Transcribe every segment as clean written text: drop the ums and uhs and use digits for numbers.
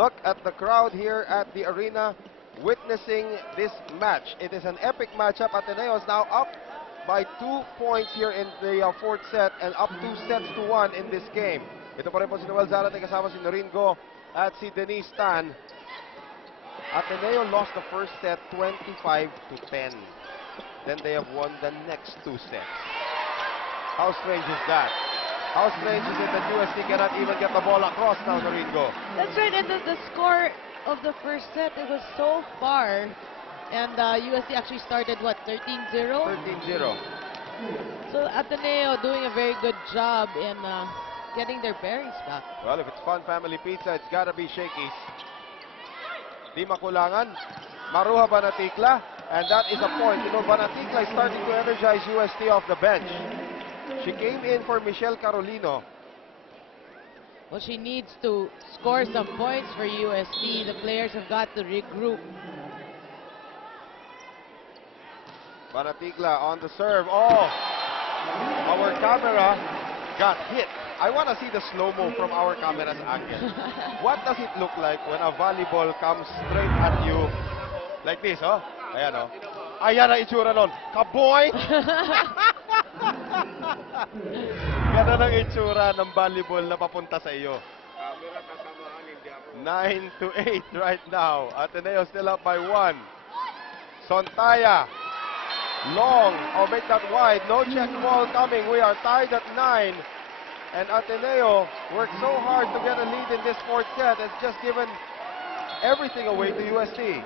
Look at the crowd here at the arena witnessing this match. It is an epic matchup. Ateneo is now up by 2 points here in the fourth set and up 2-1 in this game. Ito pa rin po si Noel Zarate kasama si Noreen Go at si Denise Tan. Ateneo lost the first set 25-10. Then they have won the next 2 sets. How strange is that? How strange is it that UST cannot even get the ball across now, Noreen Go? That's right, and the score of the first set, it was so far. And UST actually started, what, 13-0? 13-0. So Ateneo doing a very good job in getting their bearings back. Well, if it's Fun Family Pizza, it's gotta be Shakey's. Di makulangan. Maruha Banatikla. And that is a point. You know, Banatikla is starting to energize UST off the bench. She came in for Michelle Carolino. Well, she needs to score some points for UST. The players have got to regroup. Banatikla on the serve. Oh! Our camera got hit. I want to see the slow-mo from our camera's angle. What does it look like when a volleyball comes straight at you like this, oh? Ayan, oh. Ayan ang itsura nun. Kaboy! Ganun ang itsura ng volleyball na papunta sa iyo. 9-8 right now. Ateneo still up by 1. Sontaya. Long. Oh, make that wide. No check ball coming. We are tied at 9. And Ateneo worked so hard to get a lead in this fourth set. It's just given everything away to UST.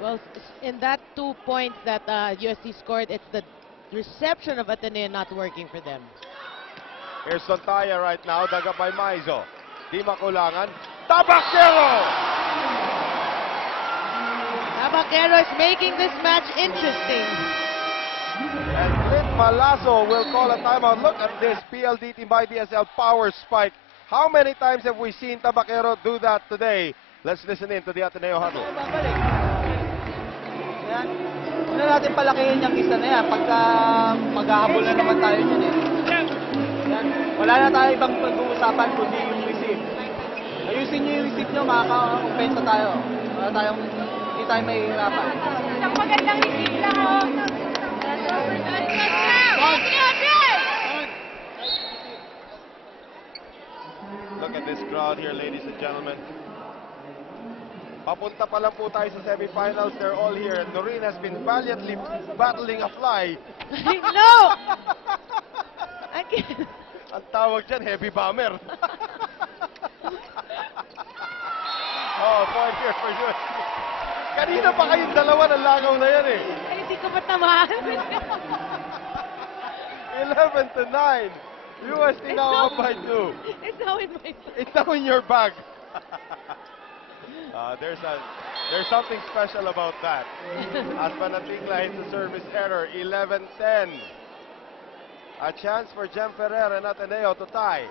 Well, in that 2 points that UST scored, it's the reception of Ateneo not working for them. Here's Sontaya right now, dug up by Maizo. Di makulangan. Tabaquero! Tabaquero is making this match interesting. And Clint Malazo will call a timeout. Look at this PLDT by DSL power spike. How many times have we seen Tabaquero do that today? Let's listen in to the Ateneo huddle. Yan. Una natin palakihin yung isa na yan pagka maghahabol na naman tayo yun eh. Yan. Wala na tayo ibang pag-uusapan kundi yung receive. Ayusin nyo yung receive nyo, makaka-compensa tayo. Hindi tayo mahihirapan. Isang magandang receive lang ako. Look at this crowd here, ladies and gentlemen. Papunta pa lang po tayo sa semifinals. They're all here. And Noreen has been valiantly battling a fly. No! I can't. Ang tawag dyan, heavy bomber. Oh, point here for you. Kanina pa kayong dalawa ng langaw na yan eh. Ay, hindi ko matamaan. 11-9. UST now up by 2. It's now in my bag. It's now in your bag. There's something special about that. As Banatikla hits the service error, 11-10. A chance for Jem Ferrer and Ateneo to tie.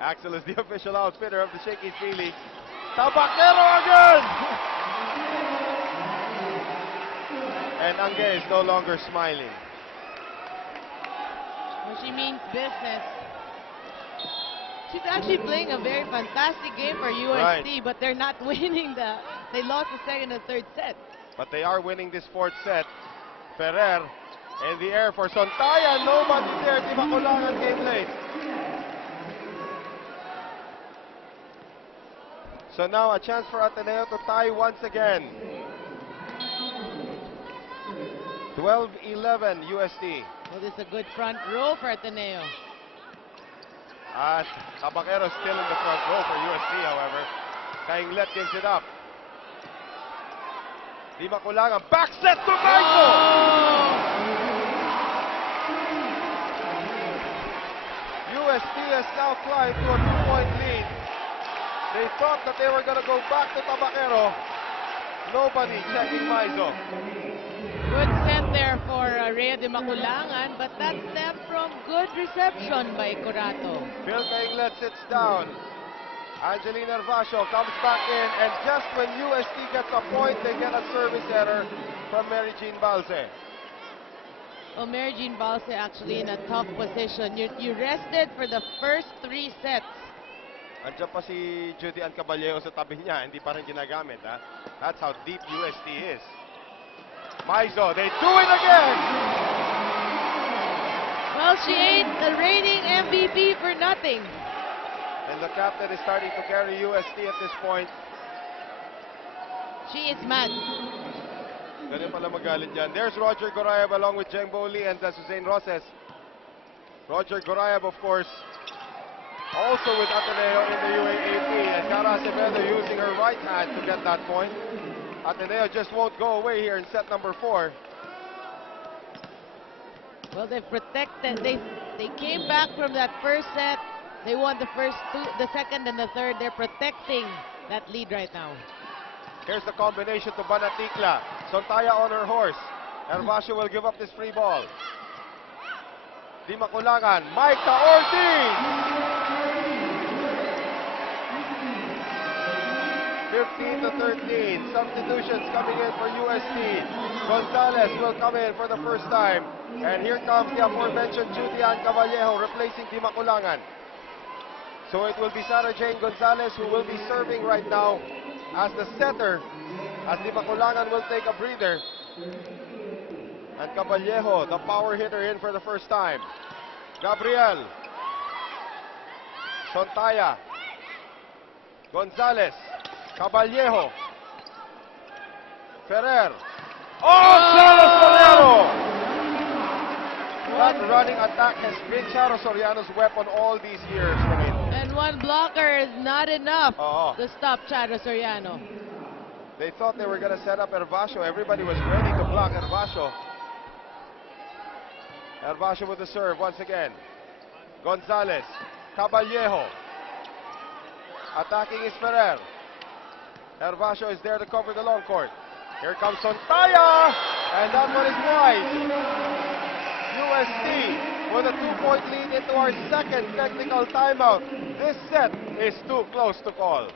Axel is the official outfitter of the Shakey's V-League. Tabaquero again! And Angge is no longer smiling. Well, she means business. She's actually playing a very fantastic game for UST, Right. but they're not winning they lost the second and third set. But they are winning this fourth set. Ferrer in the air for Sontaya. Nobody there. Di makulangan game late. So now a chance for Ateneo to tie once again. 12-11 UST. Well, this is a good front row for Ateneo. At Tabaquero still in the front row for UST, however. Kainglet gives it up. Di makulangan. Back set to Maizo! UST has now climbed to a 2-point lead. They thought that they were going to go back to Tabaquero. Nobody checking Maizo. Good set there for Rhea de Maculangan, but that stemmed from good reception by Curato. Phil Kainglet sits down. Angelina Hervasio comes back in, and just when UST gets a point, they get a service error from Mary Jean Balse. Well, Mary Jean Balse actually in a tough position. You rested for the first 3 sets. Andiyan pa si Judy Ann Caballero sa tabi niya, hindi pa rin ginagamit, ha? That's how deep UST is. Maizo, they do it again! Well, she ain't the reigning MVP for nothing. And the captain is starting to carry UST at this point. She is mad. Ganun pala magalit dyan. There's Roger Gorayev along with Jeng Boli and Suzanne Roses. Roger Gorayev, of course, also with Ateneo in the UAAP, and Cara Acevedo using her right hand to get that point. Ateneo just won't go away here in set number 4. Well, they protected. They came back from that first set. They won the first 2, the second and the third. They're protecting that lead right now. Here's the combination to Banatikla. Sontaya on her horse. Hervasio will give up this free ball. Di Makulangan. Micah Ortiz! 15-13. Substitutions coming in for UST. Gonzalez will come in for the first time. And here comes the aforementioned Judy Ann Cavallejo replacing Di Makulangan. So it will be Sarah Jane Gonzalez who will be serving right now as the setter, as Di Makulangan will take a breather. And Caballejo, the power hitter, in for the first time. Gabriel. Sontaya. Gonzalez. Caballejo. Ferrer. Oh, Charo Soriano! That running attack has been Charo Soriano's weapon all these years. And one blocker is not enough to stop Charo Soriano. They thought they were going to set up Hervasio. Everybody was ready to block Hervasio. Hervasio with the serve once again. Gonzalez. Caballejo. Attacking is Ferrer. Hervasio is there to cover the long court. Here comes Sontaya. And that one is wide. UST with a 2-point lead into our second technical timeout. This set is too close to call.